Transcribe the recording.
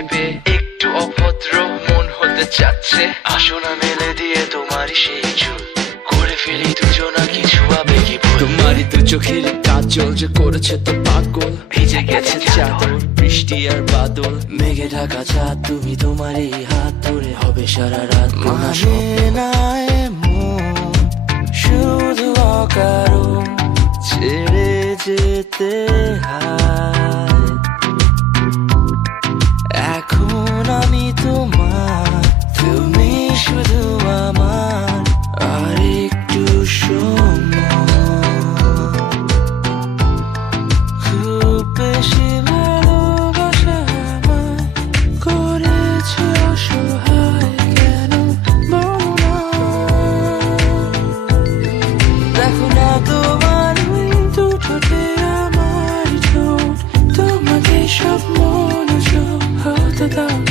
চেপে একটু অভদ্র মন হতে চাচ্ছে, আসো না মেলে দিয়ে তোমারই সেই চুল, করে ফেলি দুজনা কিছু আবেগী ভুল। তোমারই দু চোখের কাজল যে করেছে তো পাগল, ভিজে গেছে চাদর বৃষ্টি আর বাদল, মেঘে ঢাকা চাঁদ তুমি তোমারই হাত ধরে হবে সারা রাত। মানে না এমন শুধু অকারণ ছেড়ে যেতে হয়। এখন আমি তোমার, তুমি শুধু আমার, আর একটু সময়। খুব বেশি ভালোবাসা আমায় করেছে অসহায়, কেন বলো না? দেখো না তোমার ওই দুটোতে আমার ঠোঁট, তোমাকে সব মনোযোগ হতে দাও।